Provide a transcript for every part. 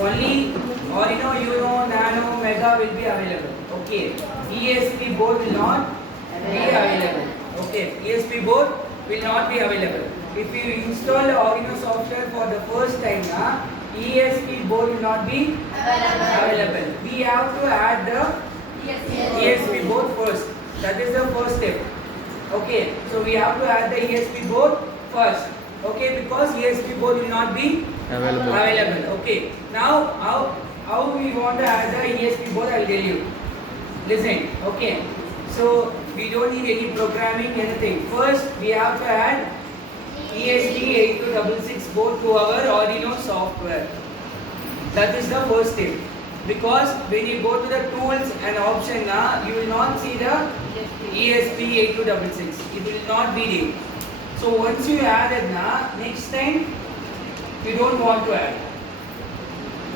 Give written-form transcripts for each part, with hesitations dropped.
Only Arduino, Uno, Nano, Mega will be available. Okay. ESP board will not be available. Okay. ESP board will not be available. If you install Arduino software for the first time, ESP board will not be available. We have to add the ESP board first. That is the first step. Okay. So we have to add the ESP board first. Okay, because ESP board will not be available. Okay. Now how we want to add the ESP board, I will tell you. Listen. Okay. So we don't need any programming, anything. First we have to add ESP8266 board to our Arduino software. That is the first step. Because when you go to the tools and option, you will not see the ESP8266. It will not be there. So once you add it, next time you don't want to add.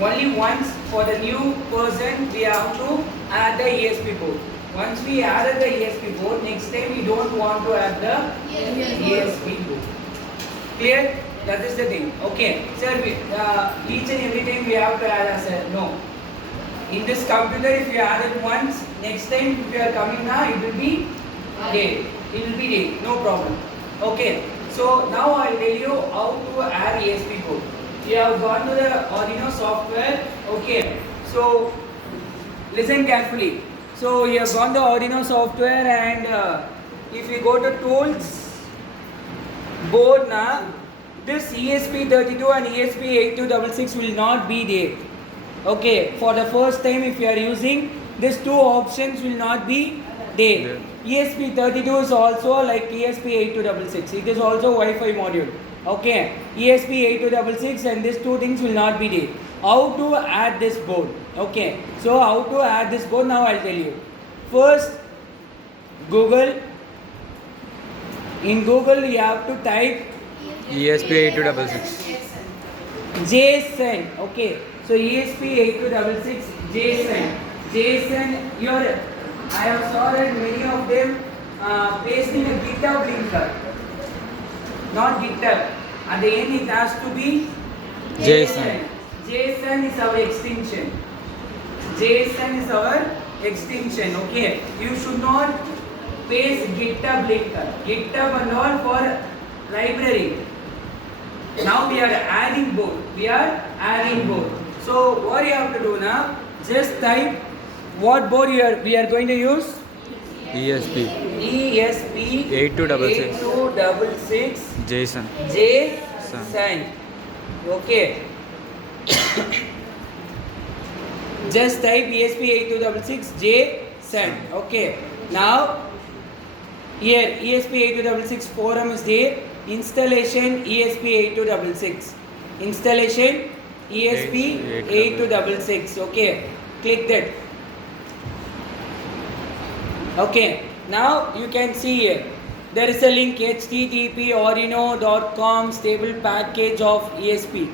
Only once for the new person we have to add the ESP board. Once we added the ESP board, next time we don't want to add the ESP board. Clear? That is the thing. Okay. Sir, each and every time we have to add a cell. No. In this computer, if you add it once, next time if you are coming now, it will be there. It will be there. No problem. Okay, so now I will tell you how to add ESP board. You have gone to the Arduino software. Okay, so listen carefully. So you have gone to Arduino software, and if you go to tools, board, this ESP32 and ESP8266 will not be there. Okay, for the first time if you are using, these two options will not be there. ESP32 is also like ESP8266. It is also Wi-Fi module. Okay, ESP8266 and these two things will not be there. How to add this board? Okay, so how to add this board, now I'll tell you. First, Google. In Google you have to type ESP8266. JSON. Okay, so ESP8266 JSON. JSON, I have saw that many of them pasting a GitHub link. Not GitHub. At the end it has to be JSON. JSON is our extension. JSON is our extension. Okay. You should not paste GitHub link. GitHub and all for library. Now we are adding both. So what you have to do now? Just type what board we are going to use. ESP. ESP8266 JSON. JSON. Okay. Just type ESP8266 JSON. Okay. Now here ESP8266 forum is there. Installation ESP8266. Installation ESP8266. Okay. Click that. Okay, now you can see here there is a link http arduino.com stable package of ESP.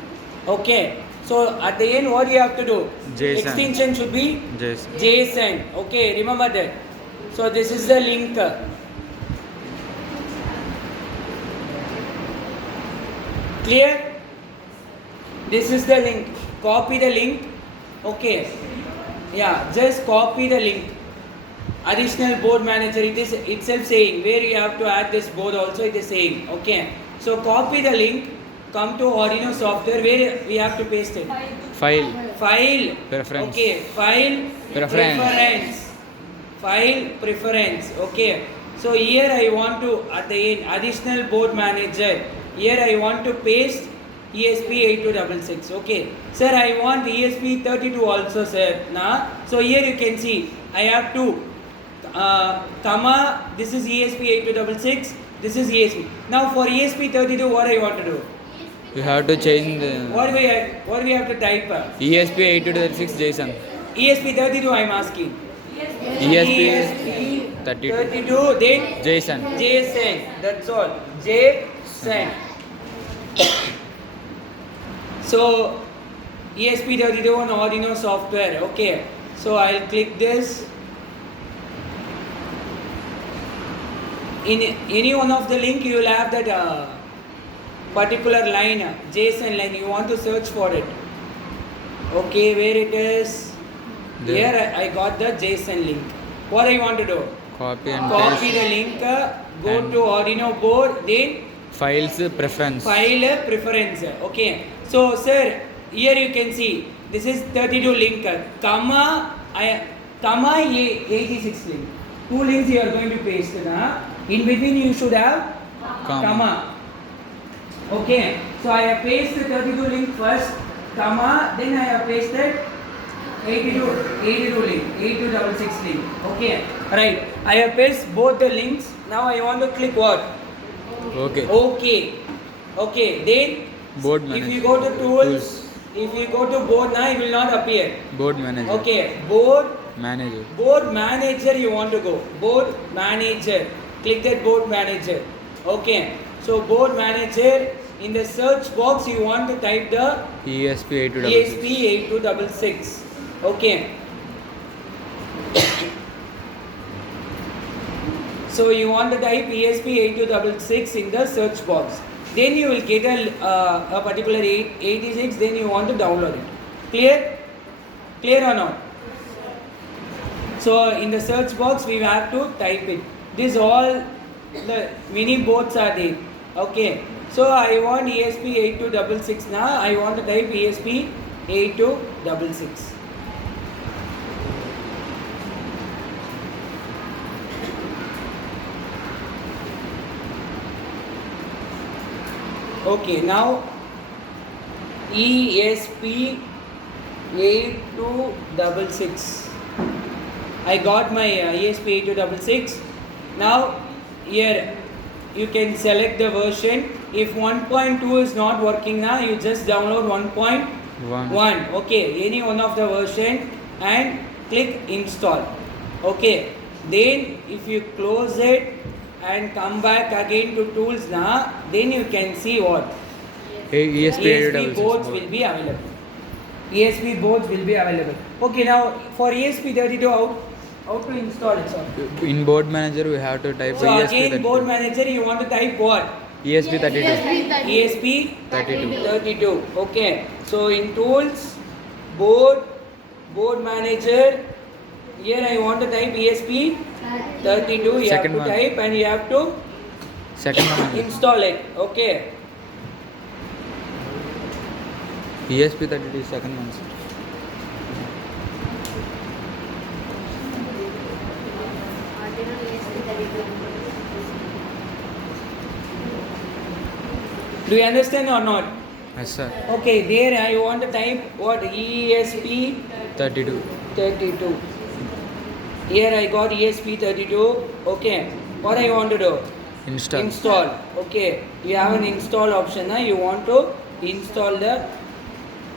Okay, so at the end what you have to do? JSON. Extension should be JSON. JSON. Okay, remember that. So this is the link. Clear? This is the link. Copy the link. Okay. Yeah, just copy the link. Additional board manager, it is itself saying where you have to add this board also, it is saying. Okay, so copy the link, come to Arduino software, where we have to paste it. File. Preference. Okay, file preference. File preference. Okay, so here I want to, at the end, additional board manager, here I want to paste ESP8266. Okay, sir, I want ESP32 also, sir. So here you can see I have to comma, this is ESP8266, this is ESP. Now for ESP32 what I want to do? You have to change the What we have to type? ESP8266 JSON. ESP32 I am asking. ESP32 then JSON. JSON, that's all. JSON. So ESP32 on Arduino software. Okay, so I'll click this. In any one of the link you will have that particular line, JSON line, you want to search for it. Okay, where it is? There. Here I got the JSON link. What I want to do? Copy and Copy paste. the link, go And- to Arduino board, then Files preference. file preference. Okay. So, sir, here you can see this is 32 link, comma 86 link. Two links you are going to paste. In between you should have comma. Okay. So I have pasted 32 link first, comma, then I have pasted 82 link, 8266 link. Okay. Right. I have pasted both the links. Now I want to click what? Okay. Okay. Then Board if manager. you go to tools, if you go to board now, it will not appear. Board manager. Okay. Board Manager. manager you want to go. Board manager. Click that board manager. Okay. So board manager, in the search box you want to type the ESP8266. ESP8266. Okay. So you want to type ESP8266 in the search box. Then you will get a particular 86. Then you want to download it. Clear? Clear or not? So in the search box we have to type it. This all the many boards are there. Okay. So I want ESP8266 now. I want to type ESP8266. Okay, now ESP8266. I got my ESP8266. Now here you can select the version. If 1.2 is not working now, you just download 1.1. Okay, any one of the version and click install. Okay, then if you close it and come back again to tools now, then you can see what ESP boards will be available. ESP boards will be available. Okay, now for ESP32 how to install it, sir? In board manager we have to type So again, ESP32. board manager you want to type what? ESP32. ESP32. Okay. So in tools, board manager. Here I want to type ESP32. You Second have to one. type and you have to Second one. install it. Okay. ESP32 is second one. Sir. Do you understand or not? Yes, sir. Okay. There I want to type what? ESP32. 32. Here I got ESP32. Okay. What I want to do? Install. Okay. You have an install option. You want to install the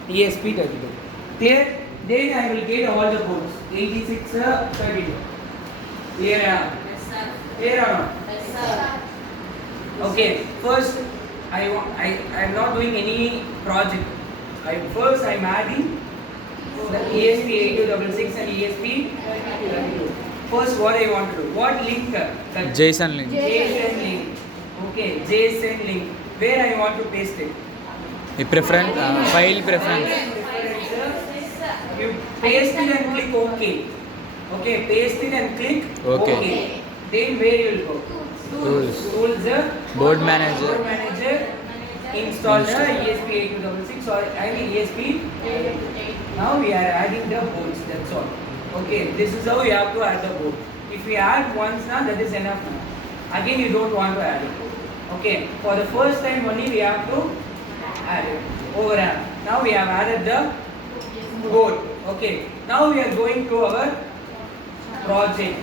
ESP32. Clear? Then I will get all the boards. 86, 32. Clear? Yes, sir. Clear or not? Yes, sir. Okay. First, I am not doing any project. I'm adding the ESP8266 and ESP32. First, what I want to do? What link? JSON link. JSON link. Okay, JSON link. Where I want to paste it? Preference. File preference. You paste it and click OK. Okay, paste it and click Okay. Then where you will go? Tools. Tools. Board manager. Board manager. Install the ESP8266 or ESP. Now we are adding the boards. That's all. Okay, this is how you have to add the board. If you add once now, that is enough now. Again, you don't want to add it. Okay, for the first time only we have to add it. Overrun. Now we have added the board. Okay, now we are going to our project.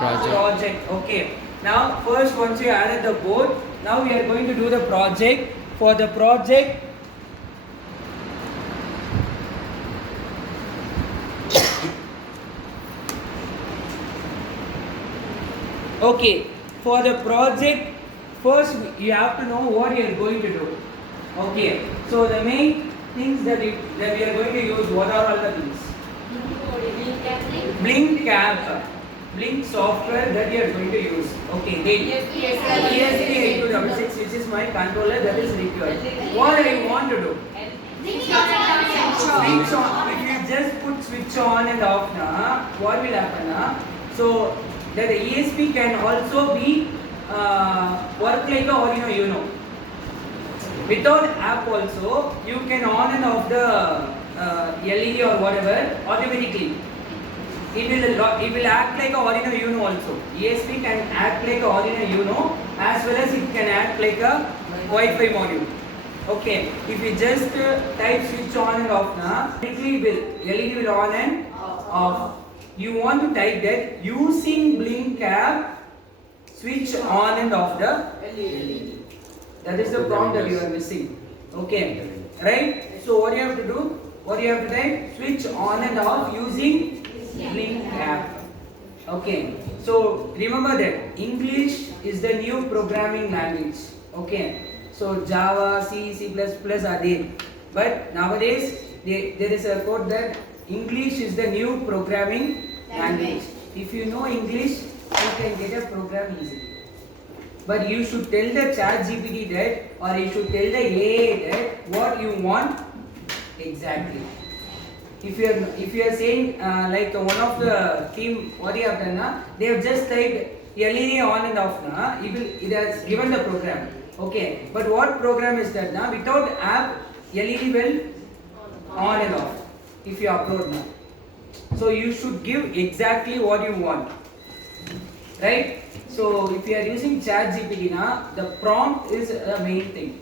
Project. Okay. Now first once you added the board, now we are going to do the project. For the project, okay, for the project, first you have to know what you are going to do. Okay, so the main things that we are going to use, what are all the things? Blink app, Blink software that you are going to use. Okay, then ESP8266, which is my controller that is required. What I want to do? Switch on. If you just put switch on and off, what will happen? So that the ESP can also be work like a Arduino Uno. Without app also, you can on and off the LED or whatever automatically. It will act like a Arduino Uno also. ESP can act like a Arduino Uno as well as it can act like a Wi-Fi module. Okay, if you just type switch on and off, automatically LED will on and off. You want to type that using blink app, switch on and off the LED. That is the prompt that you are missing. Okay, right? So what you have to do? What you have to type? Switch on and off using blink app. Okay, so remember that English is the new programming language. Okay, so Java, C, C++ are there. But nowadays there is a code that English is the new programming language. If you know English, you can get a program easily. But you should tell the ChatGPT that, or you should tell the AI that what you want exactly. If you are saying like one of the team, what you have done, they have just typed LED on and off. It has given the program. Okay, but what program is that? Without app, LED will on and off. If you upload now, so you should give exactly what you want, right? So if you are using ChatGPT, the prompt is the main thing.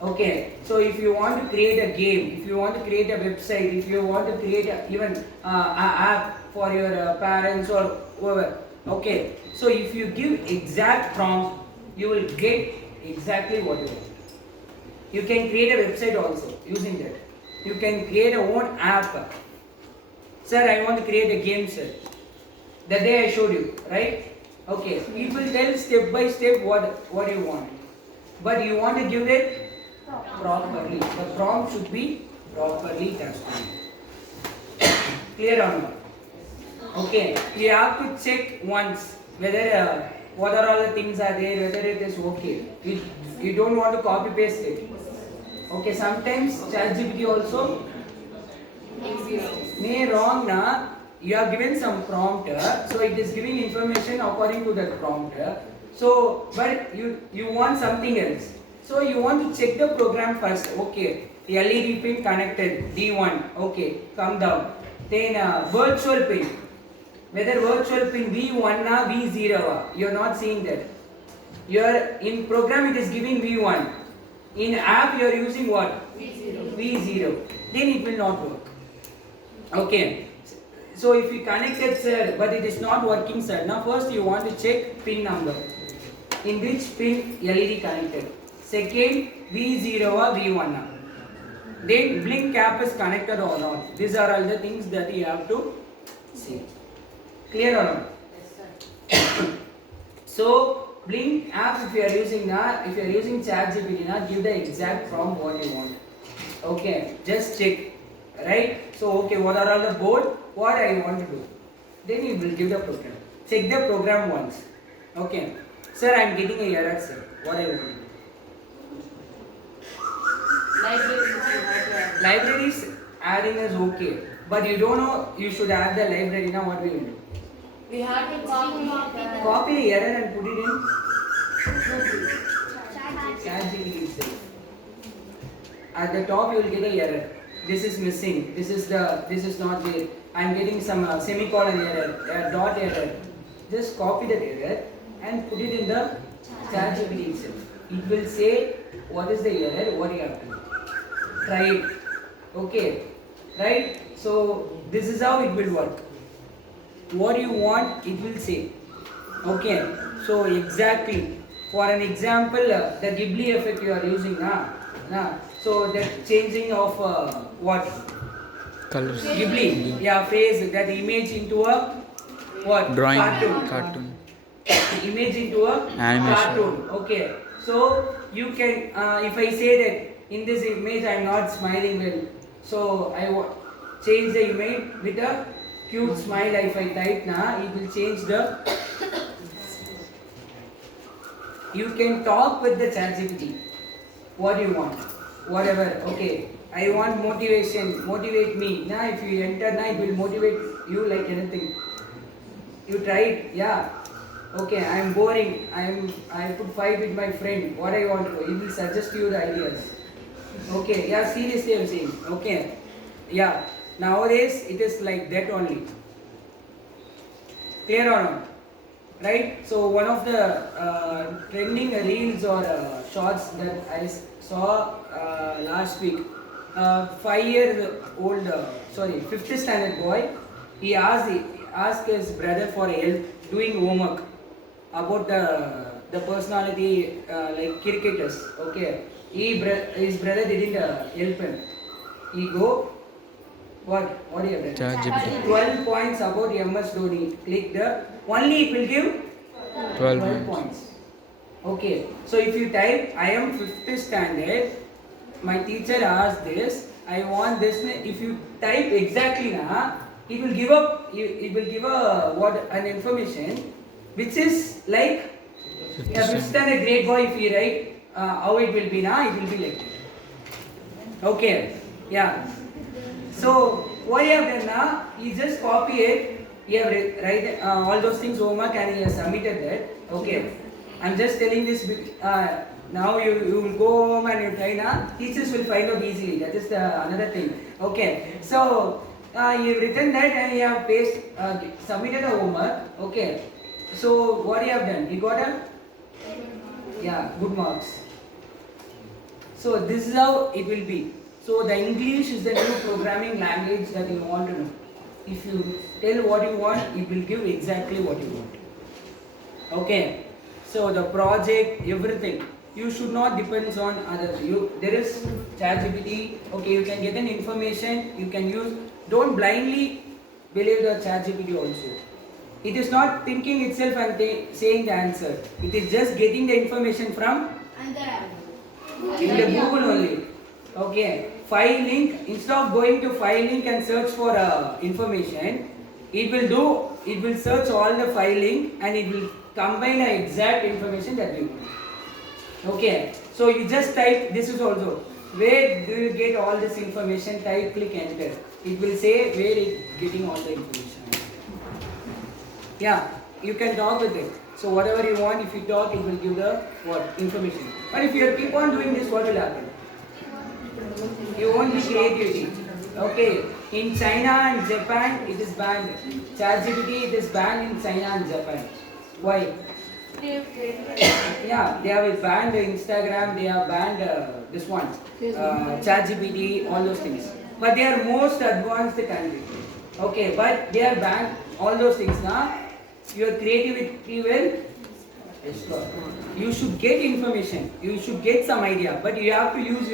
Okay, so if you want to create a game, if you want to create a website, if you want to create even an app for your parents or whoever, okay, so if you give exact prompt, you will get exactly what you want. You can create a website also using that. You can create a own app. Sir, I want to create a game, sir. That day I showed you, right? Okay, it will tell step by step what you want. But you want to give it properly. The prompt should be properly transferred. Clear or not? Okay, you have to check once whether what are all the things are there, whether it is okay. You don't want to copy paste it. Okay, sometimes ChatGPT also may wrong you have given some prompt, so it is giving information according to that prompt. So, but you want something else. So you want to check the program first. Okay, LED pin connected, D1. Okay, come down. Then virtual pin. Whether virtual pin V1 or V0, you are not seeing that. Your in program it is giving V1. In app you are using what? V0. Then it will not work. Okay. So if you connected, sir, but it is not working, sir. Now first you want to check pin number. In which pin LED connected. Second, V0 or V1. Then blink cap is connected or not. These are all the things that you have to see. Clear or not? Yes, sir. So blink app, if you are using ChatGPT, give the exact prompt what you want. Okay, just check. Right? So okay, what are all the board? What I want to do? Then you will give the program. Check the program once. Okay. Sir, I am getting a error, sir. What I want to do? Libraries adding is okay, but you don't know you should add the library. Now what we will do? We have to Copy the error and put it in ChatGPT itself. At the top you will get a error. This is missing. This is not there. I am getting some semicolon error, dot error. Just copy that error and put it in the ChatGPT itself. It will say what is the error, what you have to do. Try it. Okay, right? So this is how it will work. What you want, it will say. Okay, so exactly. For an example, the Ghibli effect you are using, so the changing of what? Colors. Ghibli, yeah, face that image into a what? Drawing. Cartoon. Image into a Animation. cartoon. Okay, so you can, if I say that in this image I am not smiling well, so I change the image with a cute smile. If I type it will change the. You can talk with the ChatGPT. What do you want? Whatever. Okay. I want motivation. Motivate me. Now, if you enter, now it will motivate you like anything. You tried, yeah. Okay, I am boring. I could fight with my friend. What I want to do? He will suggest you the ideas. Okay, yeah. Seriously, I'm saying. Okay, yeah. Nowadays, it is like that only. Clear or not? Right? So one of the trending reels or shorts that I saw last week, 5-year old, fifth standard boy, he asked his brother for help doing homework about the personality like cricketers. Okay, his brother didn't help him. He go. What do you have done? ChatGPT. 12 points about MS Dhoni. Click the only it will give 12 points. points. Okay, so if you type I am 5th standard, my teacher asked this, I want this. If you type exactly now, it will give up. It will give an information which is like a 5th standard grade boy. If you write how it will be now, it will be like. Okay, yeah. So what you have done now, you just copy it, you have write all those things homework and you have submitted that. Okay, I'm just telling this. Now you will go home and you try now. Teachers will find out easily. That is another thing. Okay, so you've written that and you have submitted a homework. Okay, so what you have done? You got good marks. So this is how it will be. So the English is the new programming language that you want to know. If you tell what you want, it will give exactly what you want. Okay. So the project, everything. You should not depend on others. There is ChatGPT. Okay, you can get an information. You can use. Don't blindly believe the ChatGPT also. It is not thinking itself and saying the answer. It is just getting the information from in the Google only. Okay, file link, instead of going to file link and search for information, it will search all the file link and it will combine the exact information that we want. Okay, so you just type, this is also, where do you get all this information, type, click enter. It will say where it's getting all the information. Yeah, you can talk with it. So whatever you want, if you talk, it will give the information. But if you keep on doing this, what will happen? You won't be creativity. Okay, in China and Japan it is banned. ChatGPT it is banned in China and Japan. Why? Yeah, they have banned Instagram, they have banned this one, ChatGPT, all those things. But they are most advanced country. Okay, but they have banned all those things now. Your creativity will explore. You should get information, you should get some idea, but you have to use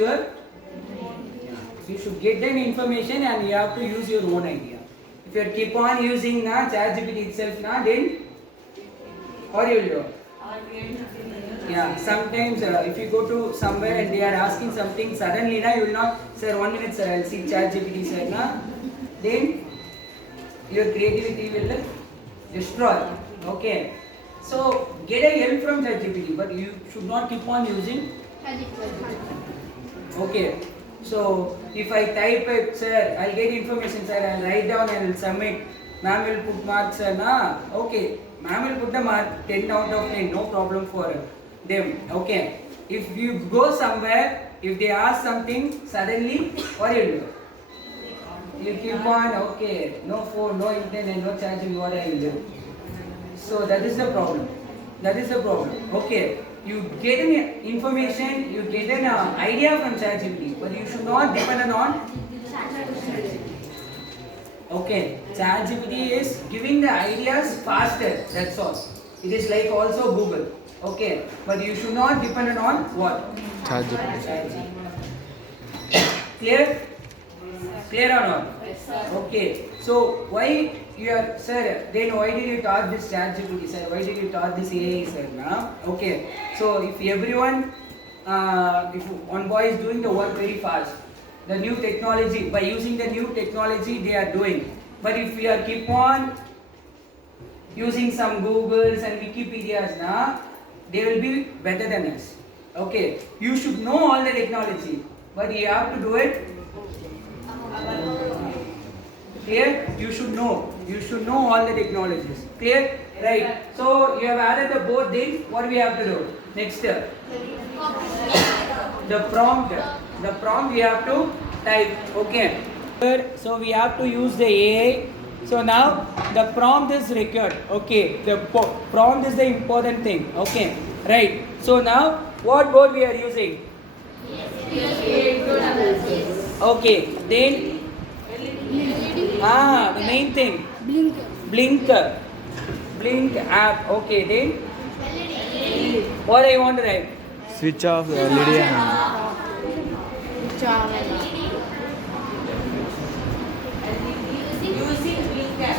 you should get that information and you have to use your own idea. If you keep on using ChatGPT itself then what you will do? Yeah, sometimes if you go to somewhere and they are asking something, suddenly you will not, sir, 1 minute sir, I'll see ChatGPT sir, then your creativity will destroy. Okay, so get a help from ChatGPT, but you should not keep on using. Okay, so if I type it, sir, I'll get information, sir, I'll write down and I'll submit. Ma'am will put marks, sir, okay. Ma'am will put the mark 10 out of 10, no problem for them. Okay, if you go somewhere, if they ask something, suddenly, what do you do? You keep on, okay, no phone, no internet, no charging, what I will do? So that is the problem. Okay, you get an information, you get an idea from ChatGPT, but you should not depend on. Okay, ChatGPT is giving the ideas faster, that's all. It is like also Google. Okay, but you should not depend on what? ChatGPT. Clear? Clear or not? Okay, so why you are, sir, then why did you taught this ChatGPT, sir? Why did you taught this AI, sir? Okay, so if everyone, if one boy is doing the work very fast, the new technology, by using the new technology they are doing. But if we are keep on using some Googles and Wikipedias, they will be better than us. Okay, you should know all the technology, but you have to do it Clear? You should know. You should know all the technologies. Clear? Right. So you have added the both things. What we have to do? Next step. The prompt. The prompt we have to type. Okay. So we have to use the AI. So now the prompt is required. Okay. The prompt is the important thing. Okay. Right. So now what board we are using? Okay. Then the main thing. Blinker. Blink app. Okay. Then what I want to write? Switch off the LED and Using blinker.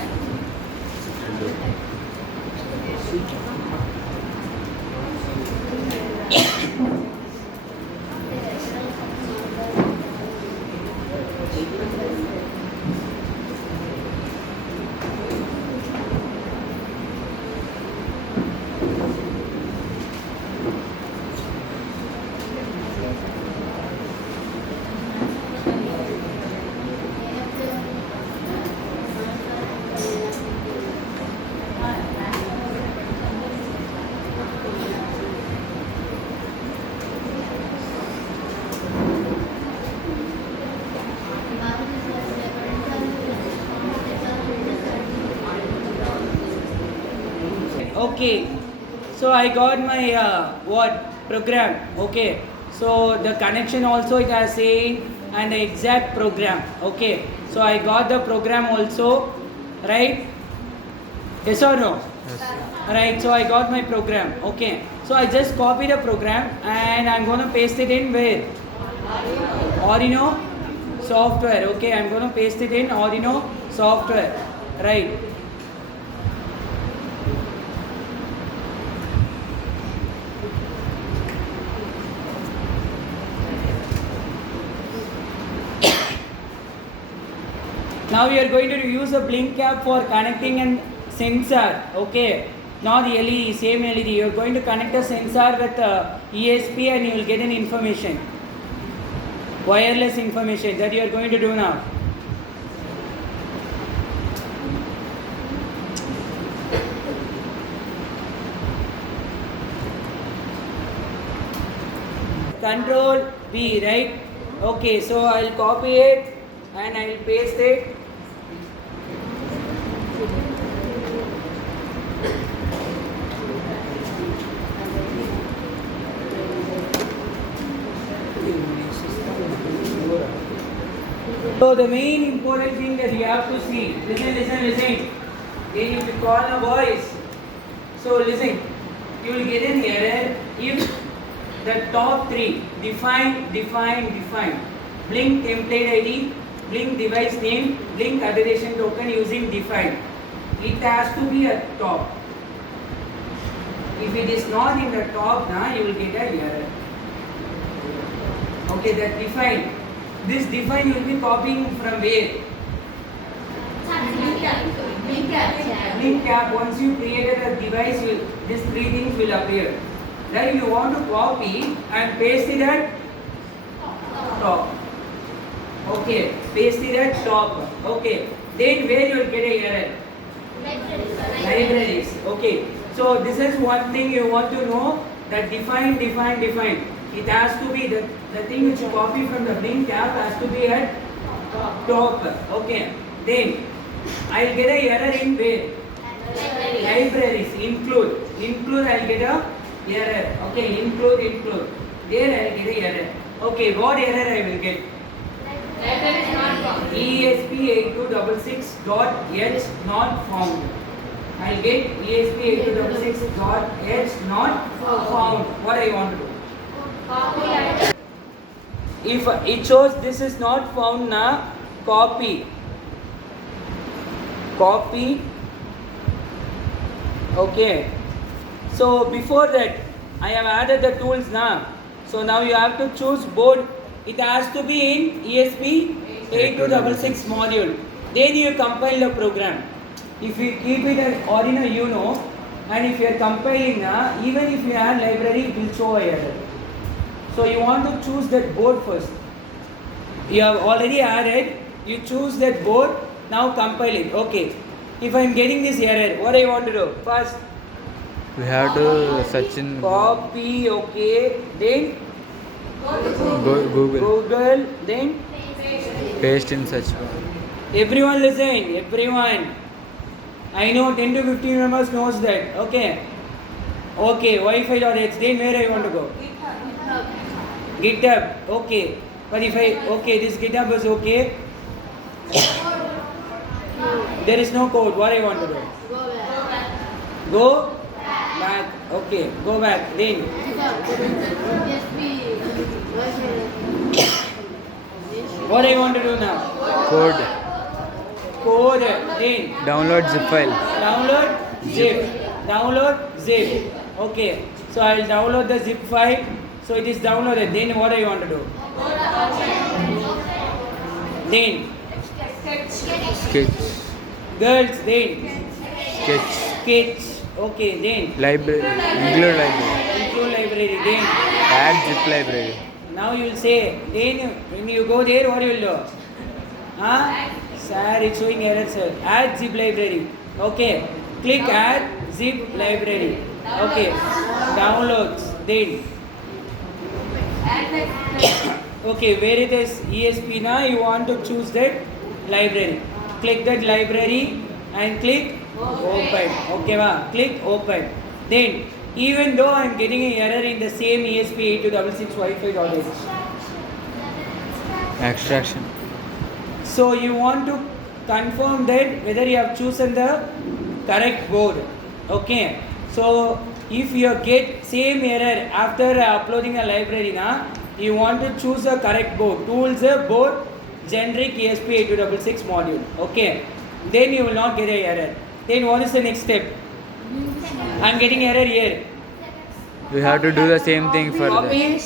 Okay, so I got my program. Okay, so the connection also it has saying and the exact program. Okay, so I got the program also, right? Yes or no? yes. Right, so I got my program. Okay, so I just copy the program and I'm gonna paste it in where? Arduino software. Okay, I'm gonna paste it in Arduino software. Right. Now we are going to use a blink cap for connecting a sensor. Okay, not the LED, same LED. You are going to connect a sensor with ESP and you will get an information, wireless information that you are going to do now. Control V, right? Okay, so I'll copy it and I will paste it. So the main important thing that you have to see, listen. Then if you call a voice, so listen, you will get an error if the top three define, blink template ID, blink device name, blink authorization token using define. It has to be at top. If it is not in the top, you will get an error. Okay, that define. This define you will be copying from where? Blink cap. Once you created a device, these three things will appear. Then you want to copy and paste it at top. Okay, paste it at top. Okay, then where you will get a error? Libraries. Okay, so this is one thing you want to know, that define. It has to be the thing which you copy from the blink cap has to be at top. Okay, then I will get a error in where? Libraries. Include I will get a error. Okay, include. There I will get a error. Okay, what error I will get? ESP8266.h not found. I will get ESP8266.h not found. What I want to do? If it shows this is not found, copy. Okay. So before that, I have added the tools now. So now you have to choose board. It has to be in ESP8266 module. Then you compile the program. If you keep it as Arduino Uno, and if you are compiling, even if you add library, it will show a error. So you want to choose that board first. You have already added you choose that board. Now compile it. Okay. If I am getting this error, what I want to do? First, We have to search in copy. Okay. Then Google. Google. Then Paste in search bar. everyone listen. Everyone. I know 10 to 15 members knows that. Okay. Okay. Wi-Fi.h. Then where I want to go? GitHub. Okay. But if I this GitHub is okay. There is no code. What I want to do? Go back. Okay. Go back. Then what I want to do now? Code. Code. Then Download zip file. download zip. Download zip. Okay. So I will download the zip file. So it is downloaded. Then what I want to do? Then Sketch. girls. Then Sketch. sketch. Okay. Then Library. Include library. include library. Then Add zip library. now you will say. Then when you go there, what you will do? Huh? Sir, it's showing error, sir. Add zip library. Okay. Click add zip library. Okay. Downloads. Then okay, where it is ESP now, you want to choose that library. Click that library and click open. Okay, ma? Click open. Then, even though I am getting an error in the same ESP8266 Wi-Fi.h. Extraction. So you want to confirm that whether you have chosen the correct board. Okay. So if you get same error after uploading a library na, you want to choose a correct board. Tools board generic ESP8266 module. Okay. Then you will not get a error. Then what is the next step? I am getting error here. We have to do the same thing for the Copy.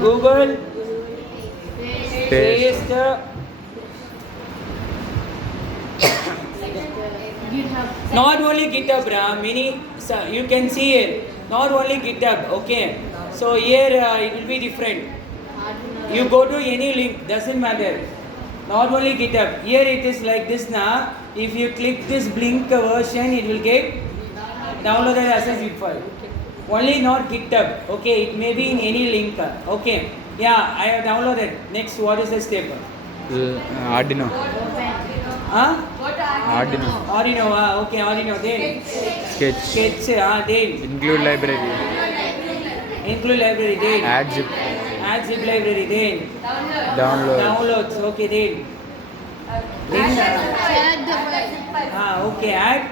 Google. paste. Paste. Not only GitHub, many you can see here. Not only GitHub, okay. So here it will be different. You go to any link, doesn't matter. Not only GitHub. Here it is like this now. If you click this Blink version, it will get downloaded as a zip file. Only not GitHub. Okay, it may be in any link. Okay. Yeah, I have downloaded. Next, what is the step? Arduino. Huh? Arduino. Arduino, okay, Arduino. Then Sketch. sketch, then Include library. include library, then Add zip. add zip library, then Download. downloads, okay, then okay, add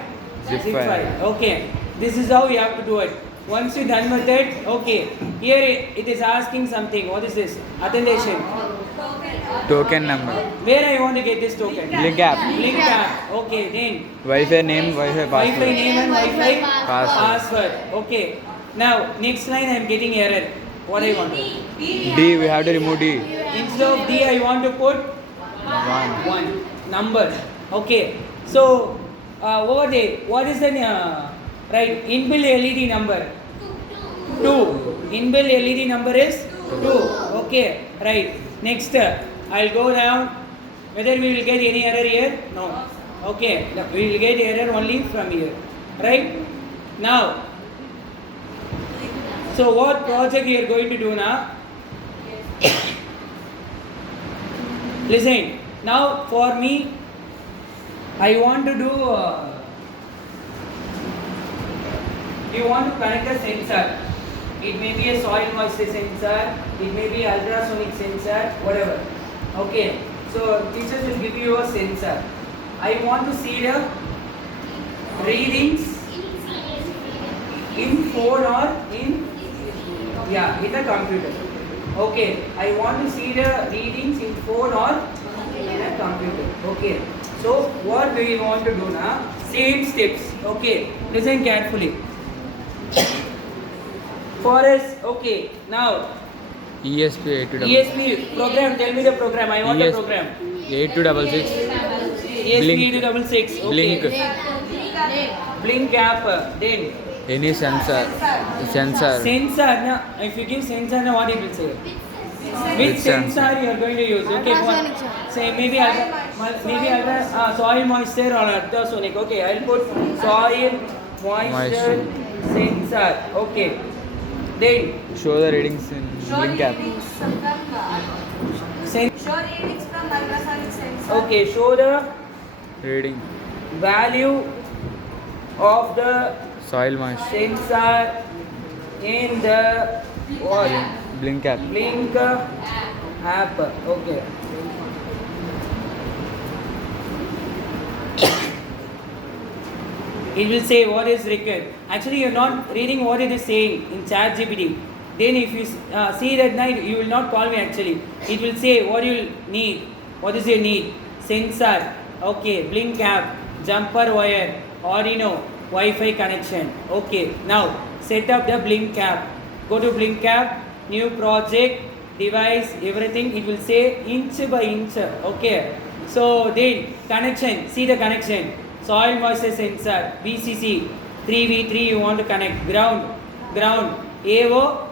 Zip zip file. file. Okay, this is how you have to do it. Once you're done with it, okay, here it is asking something. What is this? Authentication. Token number. Where I want to get this token? Link app. Link app. Okay, then Wi-Fi name, Wi-Fi Wi-Fi password. name and Wi-Fi Password. password. Okay. Now next line I am getting error. What I want? D, we have to remove D. Instead of D I want to put 1 number. Okay. So over there, what is the right inbuilt LED number? 2. Inbuilt LED number is 2. Okay. Right. Next, I'll go down. Whether we will get any error here? No. Okay. We will get error only from here. Right? Now, so what project we are going to do now? Listen. Now for me, I want to do. You want to connect a sensor. It may be a soil moisture sensor. It may be ultrasonic sensor. Whatever. Okay. So teachers will give you a sensor. I want to see the readings in phone or in in the computer. Okay. I want to see the readings in phone or in a computer. Okay. So what do you want to do now? Same steps. Okay. Listen carefully. For us, okay. Now ESP8266. ESP program. Tell me the program. I want the program. 8266. ESP8266. Okay. Blink. Blink app. Then Any sensor. sensor. Now, if you give sensor, now what it will say? Which sensor? sensor you are going to use? Okay, Ultrasonic sensor. say maybe soil moisture or ultrasonic. Okay, I'll put soil moisture sensor. Okay, then Show the readings in Show blink app. readings from sen- show readings from ultrasonic sensor. okay, show the Reading. value of the Soil moisture. sensor in the what? Blink app. Blink app. Okay. It will say what is required. Actually, you're not reading what it is saying in ChatGPT. Then, if you see that night, you will not call me actually. It will say what you will need. What is your need? Sensor. Okay. Blink app. Jumper wire. Arduino. Wi-Fi connection. Okay. Now, set up the Blink app. Go to Blink app. New project. Device. Everything. It will say inch by inch. Okay. So, then connection. See the connection. Soil moisture sensor, VCC, 3V3 you want to connect, ground, AO,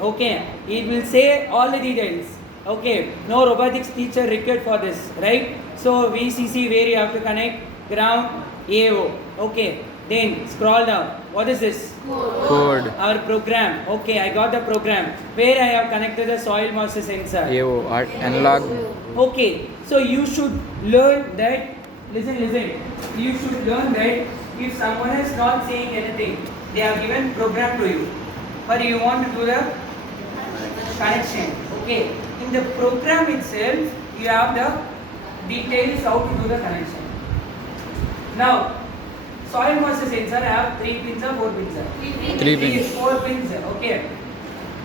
okay, it will say all the details, okay, no robotics teacher required for this, right, so VCC where you have to connect, ground, AO, okay, then scroll down, what is this? Code. Our program, okay, I got the program, where I have connected the soil moisture sensor. AO. Analog. Okay, so you should learn that. Listen. You should learn that if someone is not saying anything, they have given program to you, but you want to do the connection. Okay, in the program itself, you have the details how to do the connection. Now, soil moisture sensor have 3 pins or 4 pins? 3 pins. 4 pins. Okay.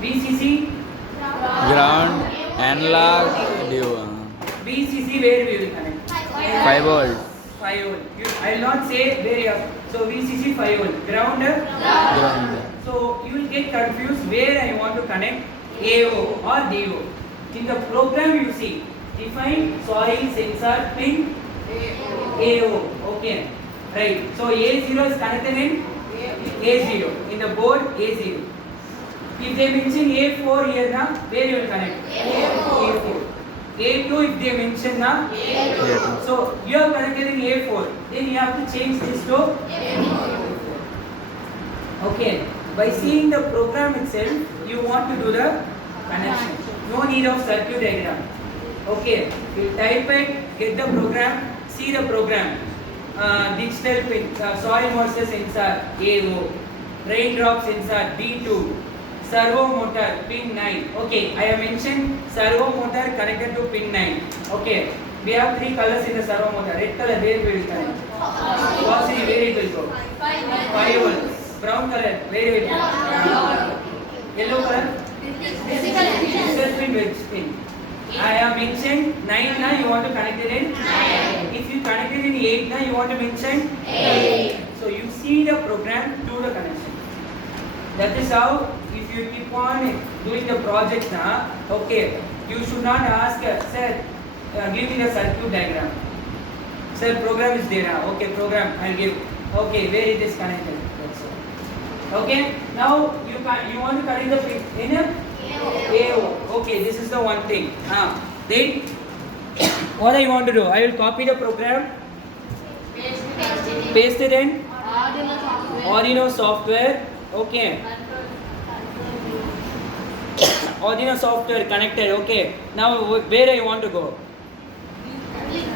VCC. Ground. Analog. DO. VCC where we will connect? 5 volt. 5 volt. I will not say where you have. So VCC 5 volt. Ground. Ground. So you will get confused where I want to connect AO or DO. In the program you see define soil sensor pin AO. Okay. Right. So A0 is connected in A0. In the board A0. If they mention A4 here now, where you will connect? A4. A2 if they mention now, A2. so you are connected in A4, then you have to change this to A4. Okay, by seeing the program itself, you want to do the connection. No need of circuit diagram. Okay, you type it, get the program, see the program. Digital pin, soil moisture sensor AO, raindrop sensor D2. Servo motor pin 9. Okay, I have mentioned servo motor connected to pin 9. Okay, we have 3 colors in the servo motor. Red color where we will connect? Positive, where it will go? 5 volts. Brown color where it will go? Yellow color? Digital pin, which pin? I have mentioned 9 now you want to connect it in 9. If you connect it in 8 now you want to mention 8. So you see the program, do the connection. That is how. If you keep on doing the project now, okay, you should not ask, sir, give me the circuit diagram. Sir, program is there now. Okay, program, I'll give. Okay, where it is connected. That's all. Okay, now you want to connect the pin in a AO. Okay, this is the one thing. Then, what I want to do, I will copy the program, paste it in Arduino software. Okay. Arduino software connected. Okay. Now where I want to go?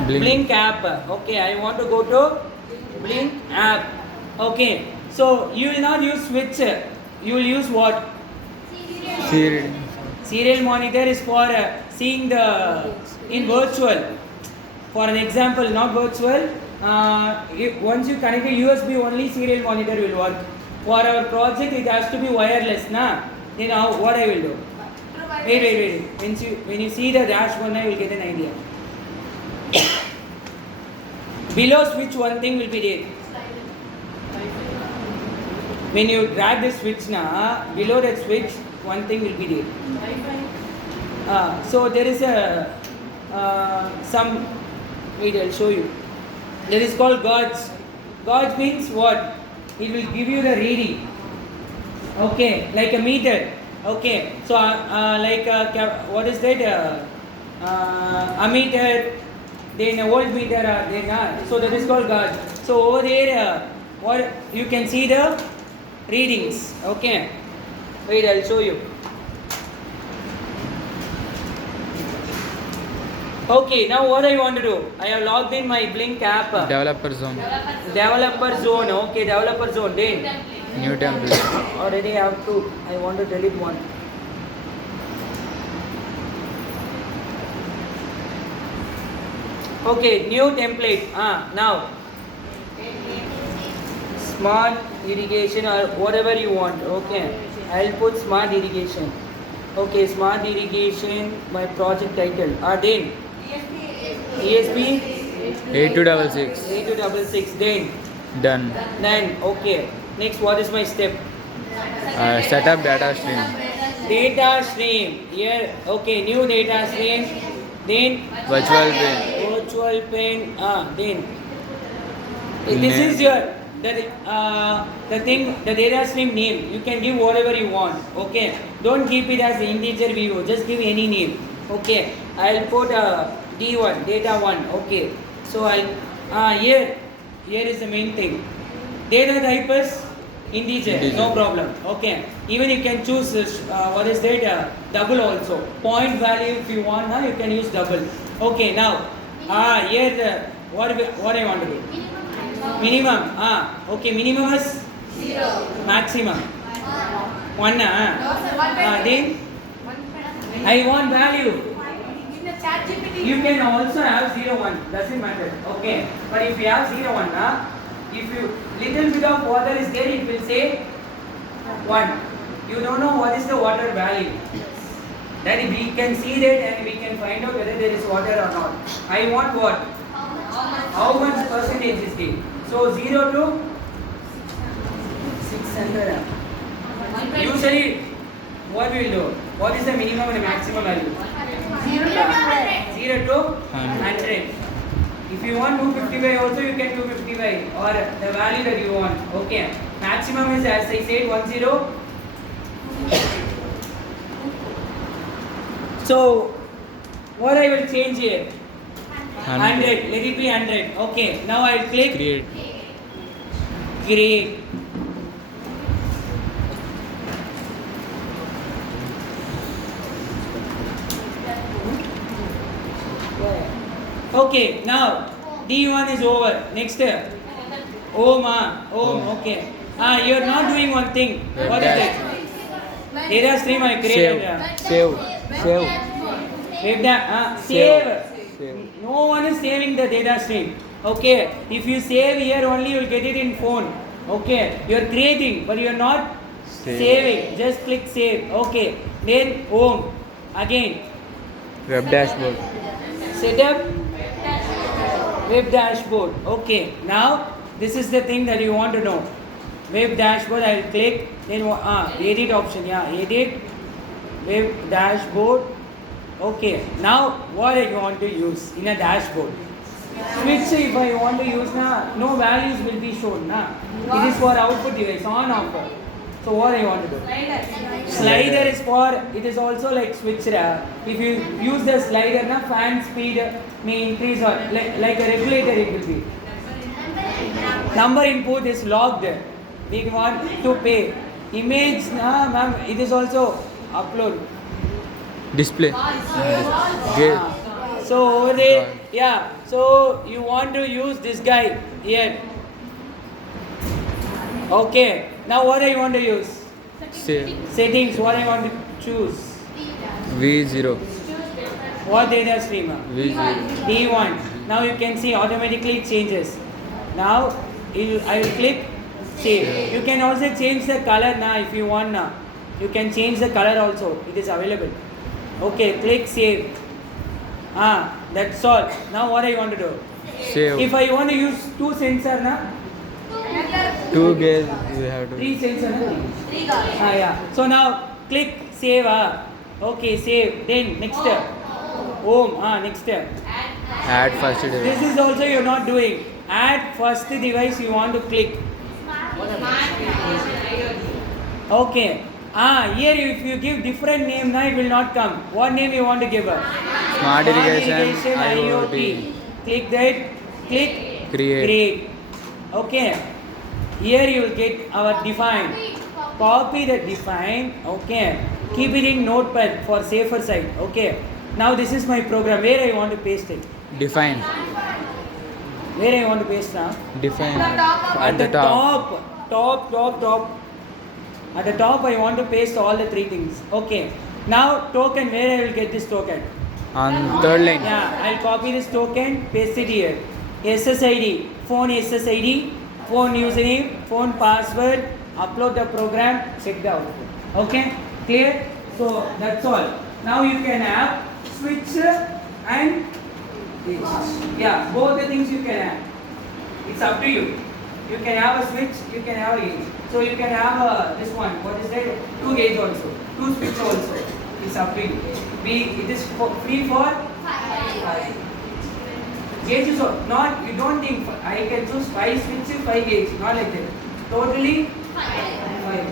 Blink app. Okay. I want to go to Blink app. Okay. So you will not use switch. You will use what? Serial monitor is for seeing the in virtual. For an example, not virtual. Once you connect a USB, only serial monitor will work. For our project, it has to be wireless, na? Then what I will do? Wait. When you see the dashboard, you will get an idea. Below switch, one thing will be there. When you drag the switch, below that switch, one thing will be there. So there is some. Wait, I'll show you. That is called gauge. Gauge means what? It will give you the reading. Okay, like a meter. Okay, so what is that? Ammeter, then a voltmeter, so that is called gauge. So over there, what you can see the readings. Okay, wait, I'll show you. Okay, now what I want to do? I have logged in my Blink app. Developer zone. Developer zone. Okay, developer zone. Then New template. already I have to. I want to delete one. Okay, new template. Now smart irrigation or whatever you want. Okay, I'll put smart irrigation. Okay, smart irrigation. My project title. Then ESP 8266. 8266. Done. Then okay. Next, what is my step? Set up data stream. Data stream. Here. Okay, new data stream. Then Virtual bin. virtual pen. Then this Name. is your the thing, the data stream name. You can give whatever you want. Okay, don't keep it as integer view. Just give any name. Okay, I'll put D1 data 1. Okay, so I'll here is the main thing. Data type is integer. Integer. No problem. Okay, even you can choose what is that double also. Point value if you want. Now you can use double. Okay, now here what I want to do. Minimum. Okay, minimum is 0. maximum 1. No, sir, one by Then I want value. In the chat GPT. You can also have 0 1. Doesn't matter. Okay, but if you have 0 1, if you little bit of water is there, it will say 1. You don't know what is the water value. Then we can see that and we can find out whether there is water or not. I want what? How much percentage is there? So 0 to 600. Usually, what we will do? What is the minimum and the maximum value? 0 to 100. If you want 255 also, you can 255 or the value that you want. Okay. Maximum is, as I said, 10. So, what I will change here? 100. Let it be 100. Okay. Now I will click Create. create. Okay. Now D1 is over. Next step. Om. Okay. You are not doing one thing. What is it? Data stream I created. Save. Save. Save. Save. No one is saving the data stream. Okay. If you save here only, you will get it in phone. Okay. You are creating, but you are not saving. Just click save. Okay. Then home. Again. Web dashboard. Set up web dashboard. Okay. Now this is the thing that you want to know. Web dashboard. I will click. Then edit option. Yeah. Edit web dashboard. Okay, now what I want to use in a dashboard? Switch if I want to use no values will be shown It is for output device on off. So what I want to do? Slider is for, it is also like switch. If you use the slider fan speed may increase or like a regulator it will be. Number input is logged. We want to pay. Image ma'am, it is also upload. Display. Get. So over there, yeah. So you want to use this guy here. Okay. Now what I want to use? Save. Settings. What I want to choose? V0. What data stream? V0. D1. Now you can see automatically it changes. Now I will click save. You can also change the color if you want You can change the color also. It is available. Okay, click save. That's all. Now what I want to do? Save. If I want to use 2 sensor 2 gauge we have to. 3 sensor 3 guys. yeah. So now click save. Okay, save. Then next step. Home. Next step. Add first device. This is also you're not doing. Add first device you want to click. Okay. Here if you give different name, now it will not come. What name you want to give her? Smart irrigation, IoT. IoT. Click that. Click. Create. Okay. Here you will get our define. Copy the define. Okay. Keep it in notepad for safer side. Okay. Now this is my program. Where I want to paste it? Define. Where I want to paste now? Define. At the top. At the top I want to paste all the three things. Okay. Now token, where I will get this token? On third line. Yeah, I'll copy this token, paste it here. SSID, phone SSID, phone username, phone password, upload the program, check the output. Okay, clear? So that's all. Now you can have switch and this. Yeah, both the things you can have. It's up to you. You can have a switch, you can have a gauge. So you can have this one. What is that? 2 gauge also, 2 switch also. It's up to you. It is free for 5. Gauge is not, you don't think I can choose 5 switches, 5 gauge, not like that. Totally 5.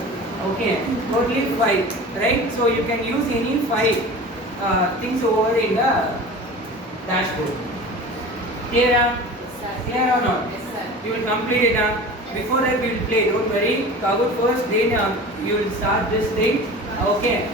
Okay, totally 5. Right? So you can use any 5 things over in the dashboard. Clear? Clear or not? You will complete it. Before that we will play. Don't worry. Kahoot first, then you will start this thing. Okay.